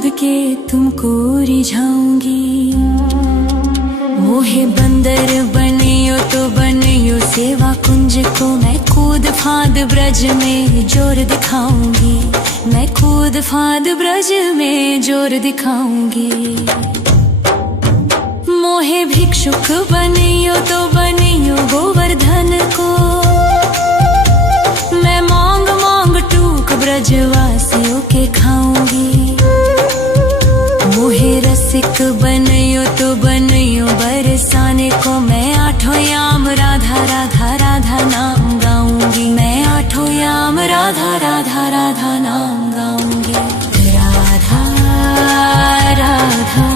कूद के तुमको रिझाऊंगी। मोहे बंदर बनियो तो बनियो सेवा कुंज को, मैं कूद फांद ब्रज में जोर दिखाऊंगी। मैं कूद फांद ब्रज में जोर दिखाऊंगी। मोहे भिक्षुक बनियो तो बनियो गोवर्धन को, मैं मांग मांग टूक ब्रजवासियों के खाऊंगी। मोहे रसिक बनियो तो बनियो बरसाने को, मैं आठों याम राधा राधा राधा नाम गाऊंगी। मैं आठों याम राधा राधा राधा नाम गाऊंगी। राधा राधा राधा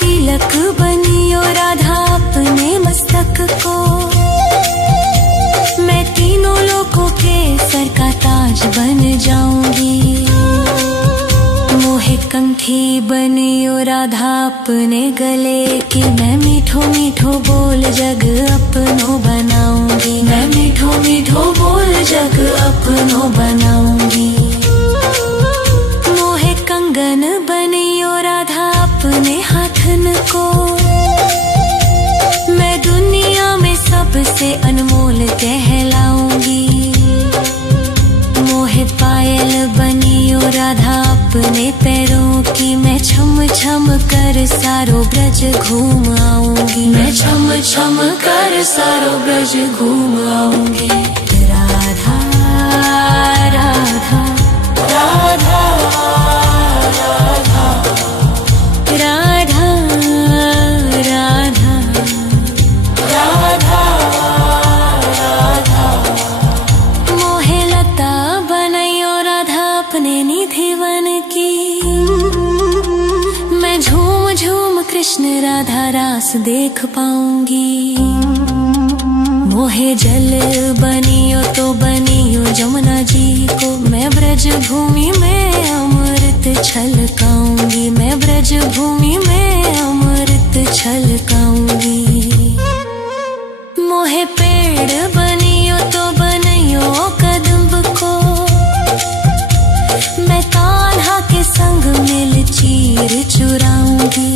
तिलक बनियो राधा अपने मस्तक को, मैं तीनों लोगों के सर का ताज बन जाऊंगी। मोहे कंठी बनियो राधा अपने गले की, मैं मीठो मीठो बोल जग अपनो बनाऊंगी। मैं मीठो मीठो बोल जग अपनो बनाऊंगी। मोहे कंगन बनियो राधा अपने हाथन को, मैं दुनिया में सबसे अनमोल कहलाऊंगी। मोहे पायल बनियो राधा अपने पैरों की, मैं छम छम कर सारो ब्रज घूम आऊंगी। मैं छम छम कर सारो ब्रज घूम आऊंगी। राधा राधा राधा राधा राधा राधा राधा राधा। मोहे लता बनैयो राधा अपने निधिवन की, मैं झूम झूम कृष्ण राधा रास देख पाऊंगी। मोहे जल बनियो तो बनियो जमुना जी को, मैं ब्रज भूमि में अमृत छलकाऊंगी। मैं ब्रज भूमि में अमृत छलकाऊंगी। मोहे पेड़ बनियो तो बनियो कदम्ब को, मैं कान्हा के संग मिल चीर चुराऊंगी।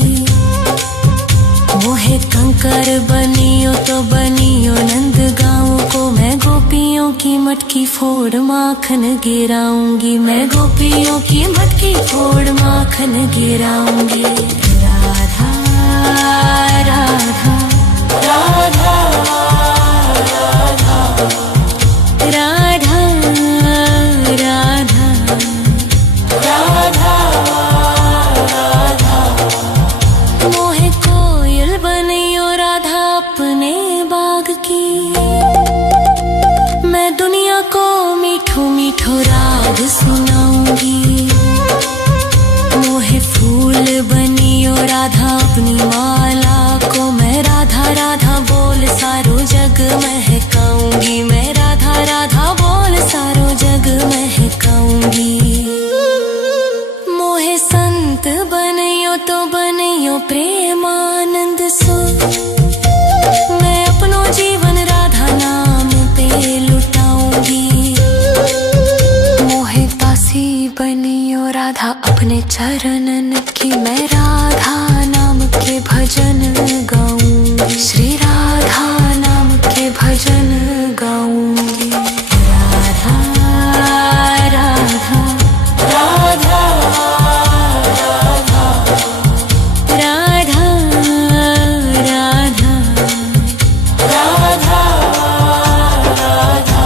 मोहे कंकर बनियो तो बनियो नंद गाँव को, मैं गोपियों की मटकी फोड़ माखन गिराऊंगी। मैं गोपियों की मटकी फोड़ माखन गिराऊंगी। राधा राधा राधा राधा राधा राधा राधा राधा। मोहे कोयल बनियो राधा अपने बाग की, मैं दुनिया को मीठो मीठो राग सुनाऊंगी। मोहे फूल बनियो राधा अपनी माला को, मैं राधा राधा बोल सारो जग महकाऊंगी। मैं राधा राधा बोल सारो जग महकाऊंगी। मोहे संत बनियो तो बनियो प्रेमानंद सो, मैं अपनो जीवन राधा नाम पे लुटाऊंगी। मोहे दासी बनियो राधा अपने चरणन की, मैं राधा नाम के भजन गाऊंगी। श्री राधा नाम के भजन गाऊंगी। राधा राधा राधा राधा राधा राधा राधा राधा।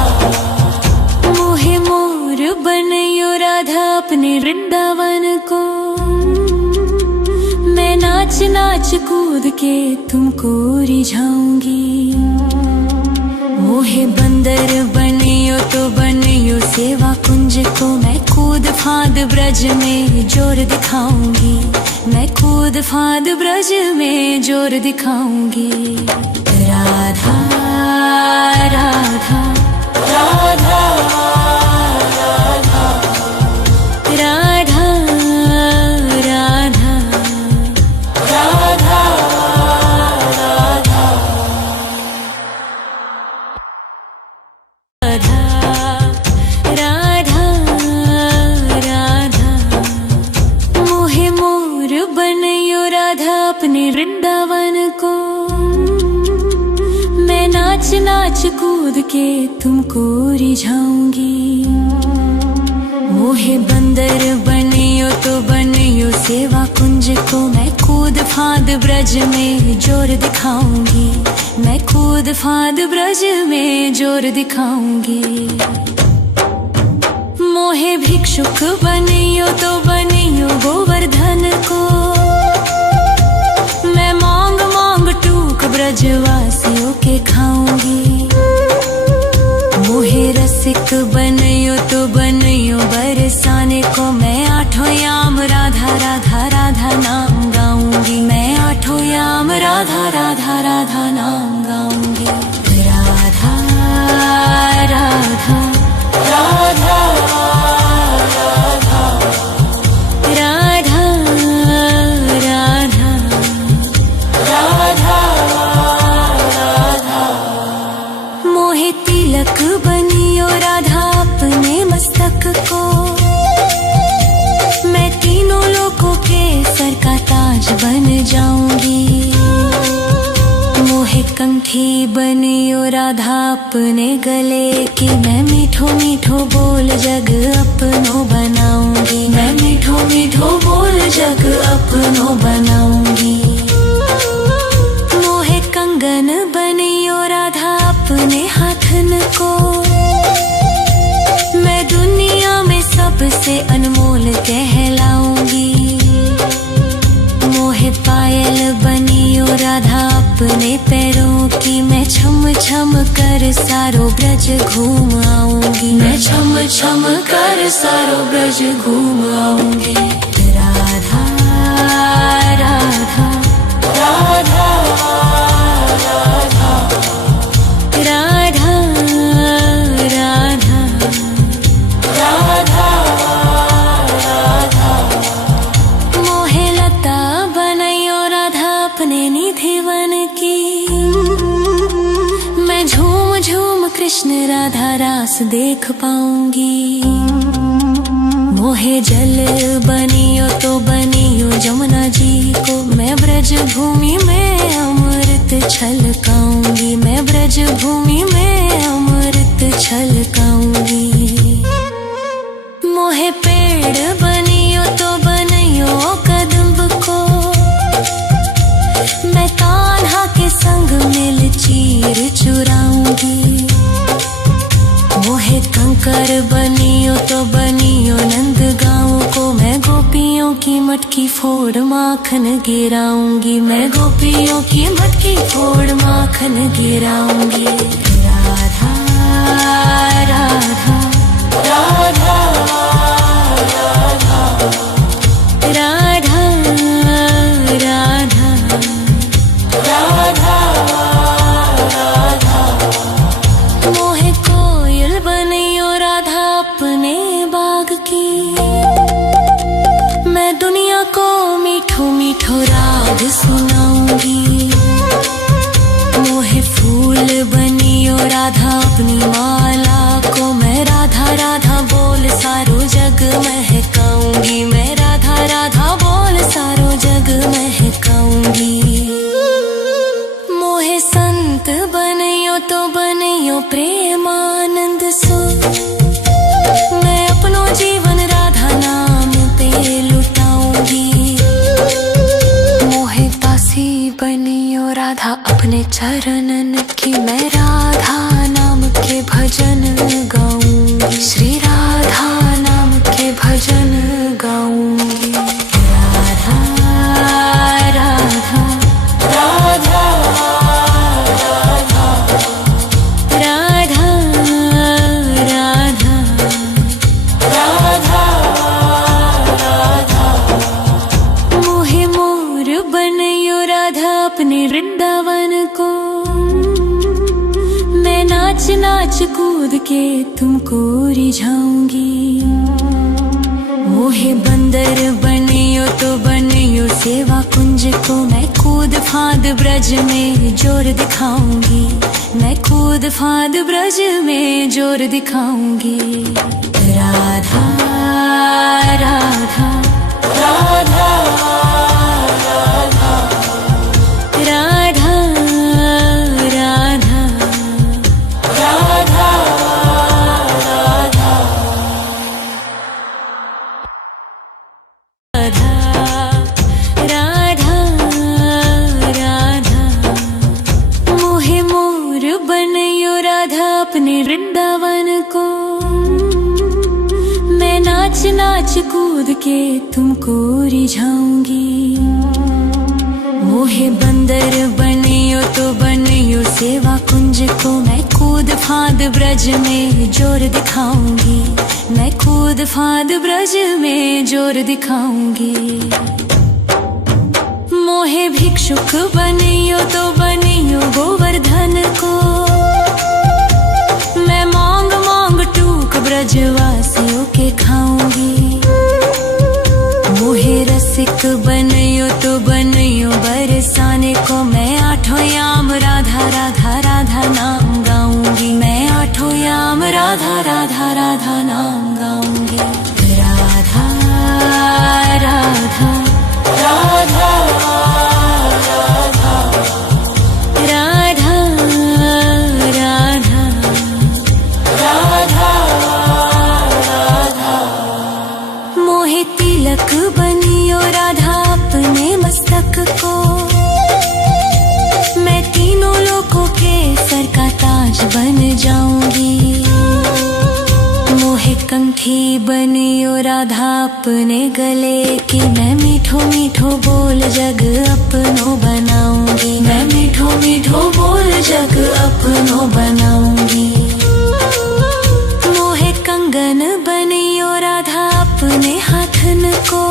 मोहे मोर बनियो राधा अपने वृंदावन को, मैं नाच नाच कूद के तुमको रिझाऊंगी। मोहे बंदर बनियो तो बनियो सेवा कुंज को, मैं कूद फांद ब्रज में जोर दिखाऊंगी। मैं कूद फांद ब्रज में जोर दिखाऊंगी। राधा राधा राधा राधा राधा राधा राधा। अपने वृंदावन को। मैं नाच नाच कूद के तुमको रिझाऊंगी। मोहे बंदर बनियो तो बनियो सेवा कुंज को। मैं कूद फांद ब्रज में जोर दिखाऊंगी। मैं कूद फांद ब्रज में जोर दिखाऊंगी। मोहे भिक्षुक बनियो तो बनियो गोवर्धन को। मैं मांग मांग टूक ब्रजवासियों के खाऊंगी। मोहे रसिक बनियो तो बनियो बरसाने को। मैं आठों याम राधा राधा राधा नाम गाऊंगी। मैं आठों याम राधा राधा राधा नाम गाऊंगी। राधा राधा राधा तिलक बनियो राधा अपने मस्तक को। मैं तीनों लोगों के सर का ताज बन जाऊंगी। मोहे कंठी बनियो राधा अपने गले की। मैं मीठो मीठो बोल जग अपनो बनाऊंगी। मैं मीठो मीठो बोल जग अपनो बनाऊंगी। मोहे कंगन बनियो राधा अपने हाथन को। मैं दुनिया में सबसे अनमोल कहलाऊंगी। मोहे पायल बनियो राधा अपने पैरों की। मैं छम छम कर सारो ब्रज घूम आऊंगी। मैं छम छम कर सारो ब्रज घूम आऊंगी। राधा राधा राधा राधा राधा राधा राधा। मोहे लता बनायो राधा अपने निधि वन की। मैं झूम झूम कृष्ण राधा रास देख पाऊंगी। मोहे जल बनियो तो बनियो जमुना जी को। मैं ब्रज भूमि में अमृत छलकाऊंगी। मैं ब्रज भूमि में अमृत छलकाऊंगी। मोहे पेड़ बनियो तो बनियो कदम्ब को। मैं कान्हा के संग मिल चीर चुराऊंगी। मोहे कंकर बनियो तो बनियो नंद गाँव को। मैं गोपियों की मटकी फोड़ माखन गिराऊंगी। मैं गोपियों की मटकी फोड़ माखन गिराऊंगी। राधा राधा राधा राधा राधा राधा राधा राधा। मोहे कोयल बनियो राधा अपने बाग की। मैं दुनिया को मीठो मीठो राग सुनाऊंगी। मोहे फूल बनियो राधा अपनी माला को। मैं राधा राधा बोल सारो जग महकाऊंगी। मैं राधा राधा बोल सारो जग महकाऊंगी। मोहे संत बनियो तो बनियो प्रेमानंद सो। मैं अपनो जीवन राधा नाम पे लुटाऊंगी। मोहे दासी बनियो राधा अपने चरणन की। मैं राधा नाम के भजन गाऊंगी। श्री राधा नाम के भजन गाऊंगी। राधा राधा राधा राधा राधा राधा राधा राधा। मोहे मोर बनियो राधा अपने वृंदावन को। मैं नाच नाच कूद के तुमको रिझाऊंगी। मोहे बंदर बनियो तो बनियो सेवा कुंज को। मैं कूद फांद ब्रज में जोर दिखाऊंगी। मैं कूद फांद ब्रज में जोर दिखाऊंगी। राधा राधा राधा राधा नाच कूद के तुमको रिझाऊंगी। मोहे बंदर बनियो तो बनियो सेवा कुंज को, मैं कूद फांद ब्रज में जोर दिखाऊंगी। मैं कूद फांद ब्रज में जोर दिखाऊंगी। मोहे भिक्षुक बनियो तो बनियो गोवर्धन को, मैं मांग मांग टूक ब्रजवासियों के खाऊंगी। मोहे रसिक बनियो तो बनियो बरसाने को, मैं आठों याम राधा राधा राधा नाम गाऊंगी। मैं आठों याम राधा राधा राधा नाम गाऊंगी। राधा राधा राधा तिलक बनियो राधा अपने मस्तक को, मैं तीनों लोगों के सर का ताज बन जाऊंगी। मोहे कंठी बनियो राधा अपने गले की, मैं मीठो मीठो बोल जग अपनो बनाऊंगी। मैं मीठो मीठो बोल जग अपनो बनाऊंगी। मोहे कंगन बनियो राधा अपने हाथन को,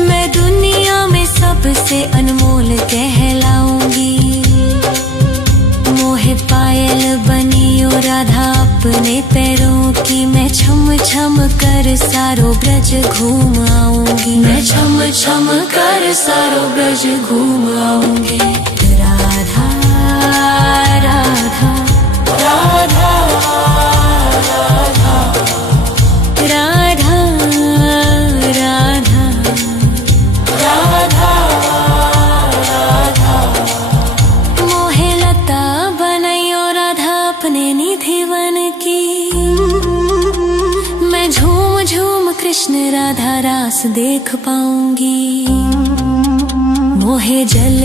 मैं दुनिया में सबसे अनमोल कहलाऊंगी। मोहे पायल बनियो राधा अपने पैरों की, मैं छम छम कर सारो ब्रज घूम आऊंगी। मैं छम छम कर सारो ब्रज घूम आऊंगी। राधा राधा राधा राधा राधा राधा राधा। मोहे लता बनैयो राधा अपने निधिवन की, मैं झूम झूम कृष्ण राधा रास देख पाऊंगी। मोहे जल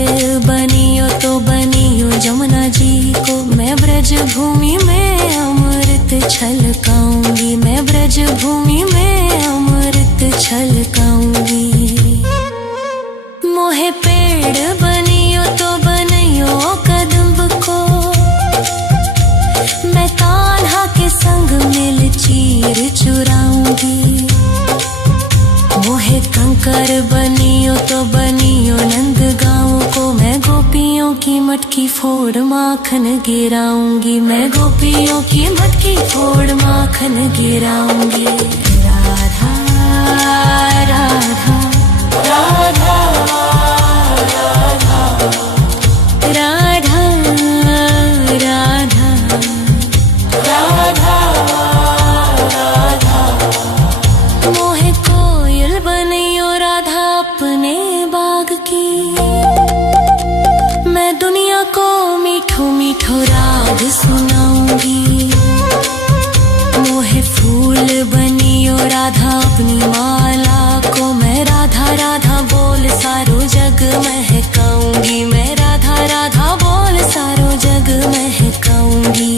बनियो तो बनियो जमुना जी को, मैं ब्रज भूमि में अमृत छलकाऊंगी। मैं ब्रज भूमि में अमृत छलकाऊंगी। मोहे पेड़ बनियो तो बनियो कदम्ब को, मैं कान्हा के संग मिल चीर चुराऊंगी। मोहे कंकर बनियो तो बनियो नंद गाँव को, मैं गोपियों की मटकी फोड़ माखन गिराऊंगी। मैं गोपियों की मटकी फोड़ माखन गिराऊंगी। राधा राधा राधा राधा राधा राधा राधा राधा। मोहे कोयल बनियो राधा अपने बाग की, मैं दुनिया को मीठो मीठो राग सुनाऊंगी। मोहे फूल बनियो राधा अपनी माला को, मैं राधा राधा बोल सारो जग महकाऊंगी। मैं राधा राधा बोल सारो जग महकाऊंगी।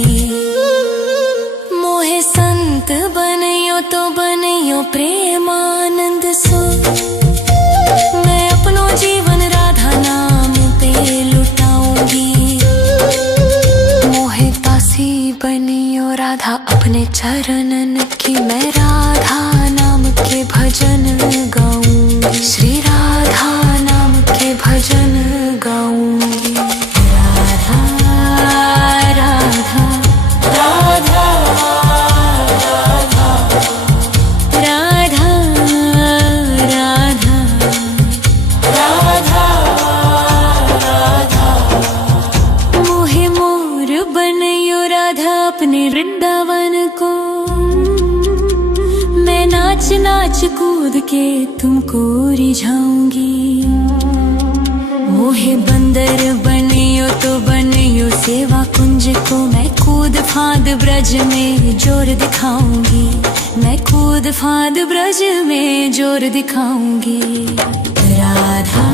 मोहे संत बनियो तो बनियो प्रेमानंद सो, मैं अपनो जीवन राधा नाम पे लुटाऊंगी। मोहे दासी बनियो राधा अपने चरणन की, मैं राधा नाम के भजन गाऊंगी। श्री राधा नाम के भजन गाऊंगी। राधा राधा राधा राधा राधा राधा राधा राधा। मोहे मोर बनियो राधा अपने वृंदावन को, मैं नाच नाच कूद के तुमको रिझाऊंगी। मोहे बंदर बनियो तो बनियो सेवा कुंज को, मैं कूद फांद ब्रज में जोर दिखाऊंगी। मैं कूद फांद ब्रज में जोर दिखाऊंगी। राधा